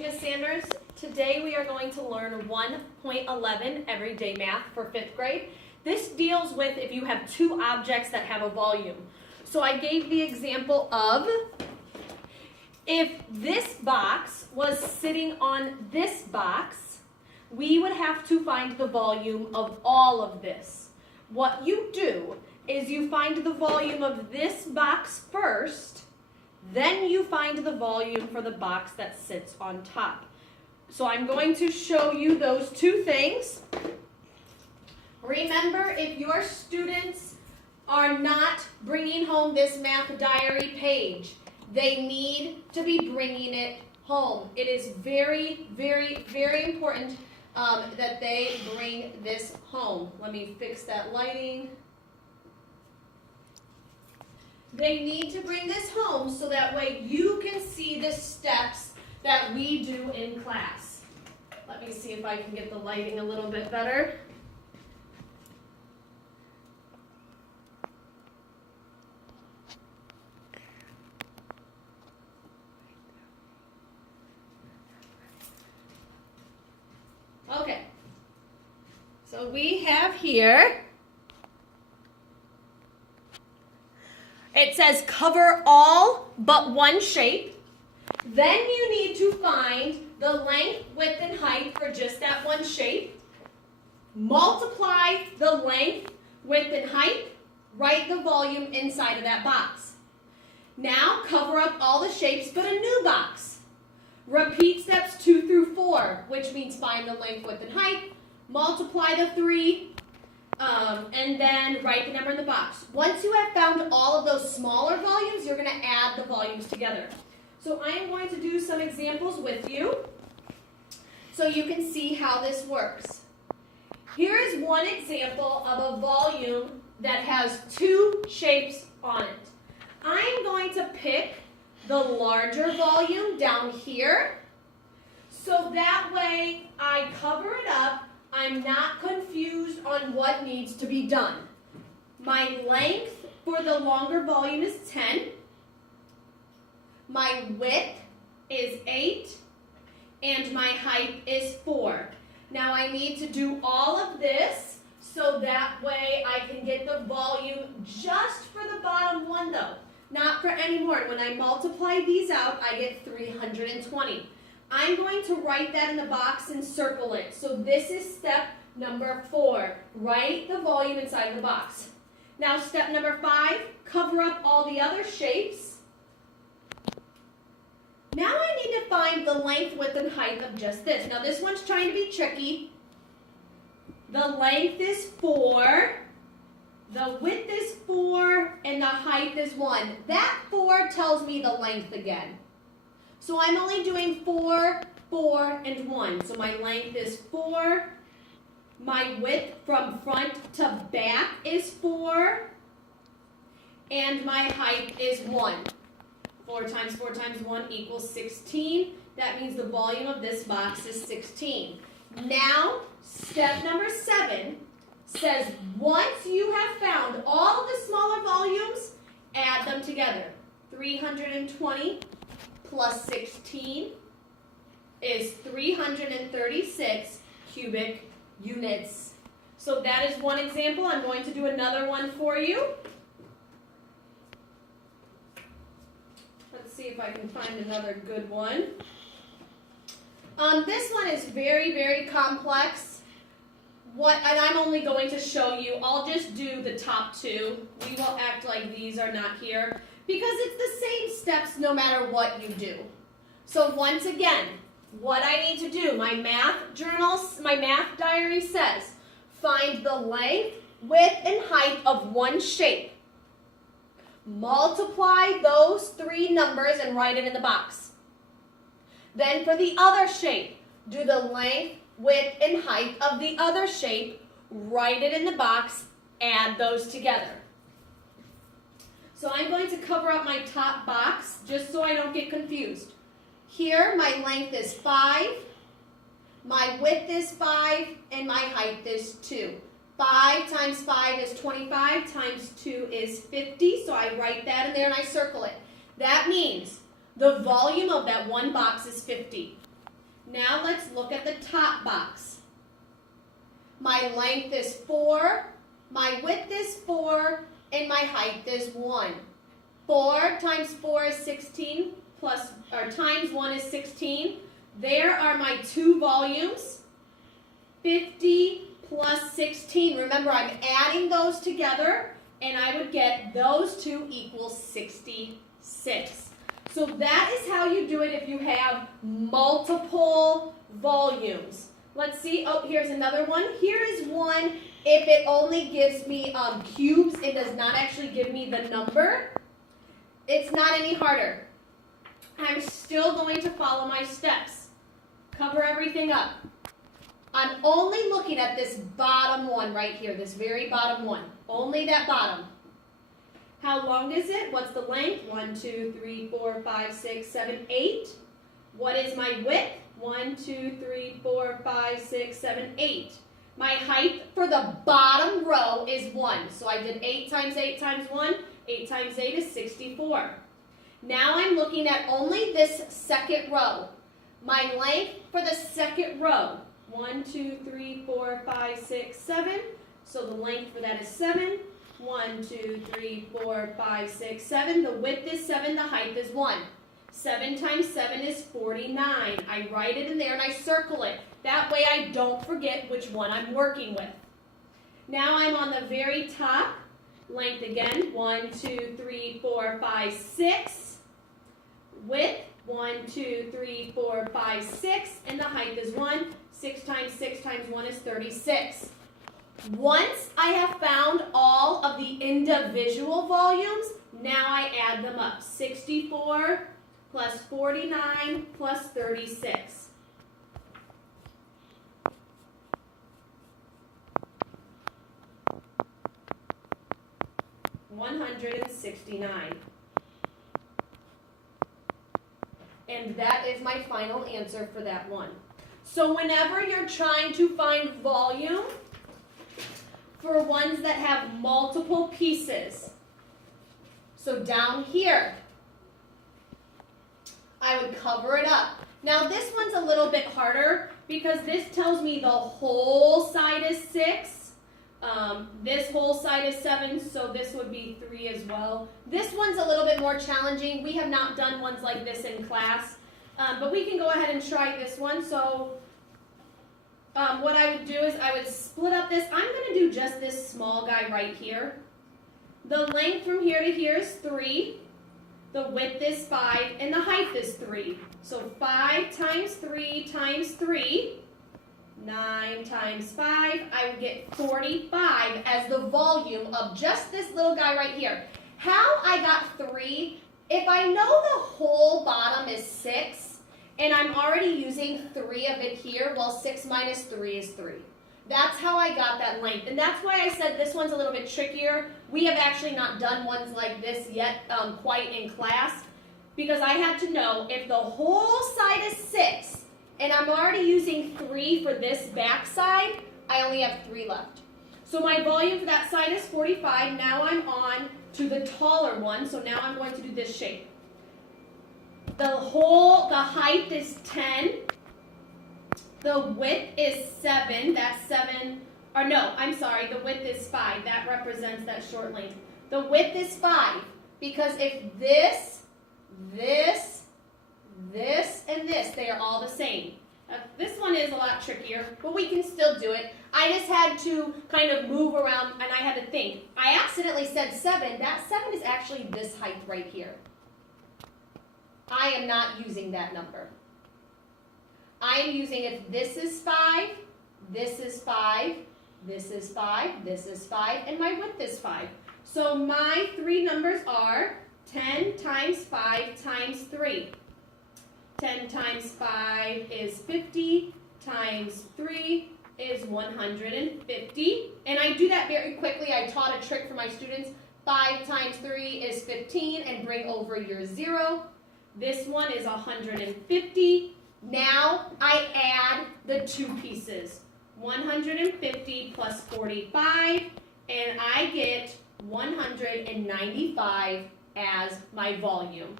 Cynthia Sanders. Today we are going to learn 1.11 Everyday Math for 5th grade. This deals with if you have two objects that have a volume. So I gave the example of if this box was sitting on this box, we would have to find the volume of all of this. What you do is you find the volume of this box first, then you find the volume for the box that sits on top. So I'm going to show you those two things. Remember, if your students are not bringing home this math diary page, they need to be bringing it home. It is very, very, very important that they bring this home. Let me fix that lighting. They need to bring this home so that way you can see the steps that we do in class. Let me see if I can get the lighting a little bit better. Okay, so we have here, it says cover all but one shape. Then you need to find the length, width, and height for just that one shape. Multiply the length, width, and height. Write the volume inside of that box. Now cover up all the shapes but a new box. Repeat steps 2 through 4, which means find the length, width, and height. Multiply the 3, and then write the number in the box. Once you have found all of those smaller volumes, you're going to add the volumes together. So I am going to do some examples with you so you can see how this works. Here is one example of a volume that has two shapes on it. I'm going to pick the larger volume down here so that way I cover it up. I'm not confused on what needs to be done. My length for the longer volume is 10. My width is 8. And my height is 4. Now I need to do all of this so that way I can get the volume just for the bottom one though. Not for any more. When I multiply these out, I get 320. I'm going to write that in the box and circle it. So this is step number 4. Write the volume inside of the box. Now step number 5, cover up all the other shapes. Now I need to find the length, width, and height of just this. Now this one's trying to be tricky. The length is 4. The width is 4 and the height is 1. That 4 tells me the length again. So I'm only doing 4, 4, and 1. So my length is 4. My width from front to back is 4. And my height is 1. 4 times 4 times 1 equals 16. That means the volume of this box is 16. Now, step number 7 says once you have found all of the smaller volumes, add them together. 320 plus 16 is 336 cubic units. So that is one example. I'm going to do another one for you. Let's see if I can find another good one. This one is very, very complex. And I'm only going to show you, I'll just do the top 2. We will act like these are not here because it's the same steps no matter what you do. So once again, what I need to do, my math diary says, find the length, width, and height of one shape. Multiply those 3 numbers and write it in the box. Then for the other shape, do the length, width, and height of the other shape, write it in the box, add those together. So I'm going to cover up my top box just so I don't get confused. Here my length is 5, my width is 5, and my height is 2. 5 times 5 is 25, times 2 is 50, so I write that in there and I circle it. That means the volume of that one box is 50. Now let's look at the top box. My length is 4, my width is 4, and my height is 1. 4 times 4 is 16, times 1 is 16. There are my two volumes, 50 plus 16. Remember, I'm adding those together, and I would get those two equal 66. So that is how you do it if you have multiple volumes. Let's see. Oh, here's another one. Here is one if it only gives me cubes. It does not actually give me the number. It's not any harder. I'm still going to follow my steps. Cover everything up. I'm only looking at this bottom one right here, this very bottom one. Only that bottom. How long is it? What's the length? 1, 2, 3, 4, 5, 6, 7, 8. What is my width? 1, 2, 3, 4, 5, 6, 7, 8. My height for the bottom row is 1. So I did 8 times 8 times 1. 8 times 8 is 64. Now I'm looking at only this second row. My length for the second row. 1, 2, 3, 4, 5, 6, 7. So the length for that is 7. 1, 2, 3, 4, 5, 6, 7. The width is 7. The height is 1. 7 times 7 is 49. I write it in there and I circle it. That way I don't forget which one I'm working with. Now I'm on the very top. Length again. 1, 2, 3, 4, 5, 6. Width. 1, 2, 3, 4, 5, 6. And the height is 1. 6 times 6 times 1 is 36. Once I have found all of the individual volumes, now I add them up. 64 plus 49 plus 36. $169. And that is my final answer for that one. So whenever you're trying to find volume for ones that have multiple pieces, so down here, I would cover it up. Now this one's a little bit harder because this tells me the whole side is 6. This whole side is 7, so this would be 3 as well. This one's a little bit more challenging. We have not done ones like this in class, but we can go ahead and try this one. So what I would do is I would split up this. I'm going to do just this small guy right here. The length from here to here is 3. The width is 5, and the height is 3. So 5 times 3 times 3. 9 times 5, I would get 45 as the volume of just this little guy right here. How I got 3, if I know the whole bottom is 6, and I'm already using 3 of it here, well, 6 minus 3 is 3. That's how I got that length, and that's why I said this one's a little bit trickier. We have actually not done ones like this yet quite in class, because I had to know if the whole side is 6, and I'm already using 3 for this back side, I only have 3 left. So my volume for that side is 45. Now I'm on to the taller one, so now I'm going to do this shape. The height is 10. The width is 7. That's 7, or no, I'm sorry, the width is 5. That represents that short length. The width is 5, because if this, and this, they are all the same. This one is a lot trickier, but we can still do it. I just had to kind of move around, and I had to think. I accidentally said 7. That 7 is actually this height right here. I am not using that number. I am using, if this is 5, this is 5, this is 5, this is 5, and my width is 5. So my 3 numbers are 10 times 5 times 3. 10 times 5 is 50, times 3 is 150. And I do that very quickly. I taught a trick for my students. 5 times 3 is 15, and bring over your 0. This one is 150. Now I add the 2 pieces. 150 plus 45, and I get 195 as my volume.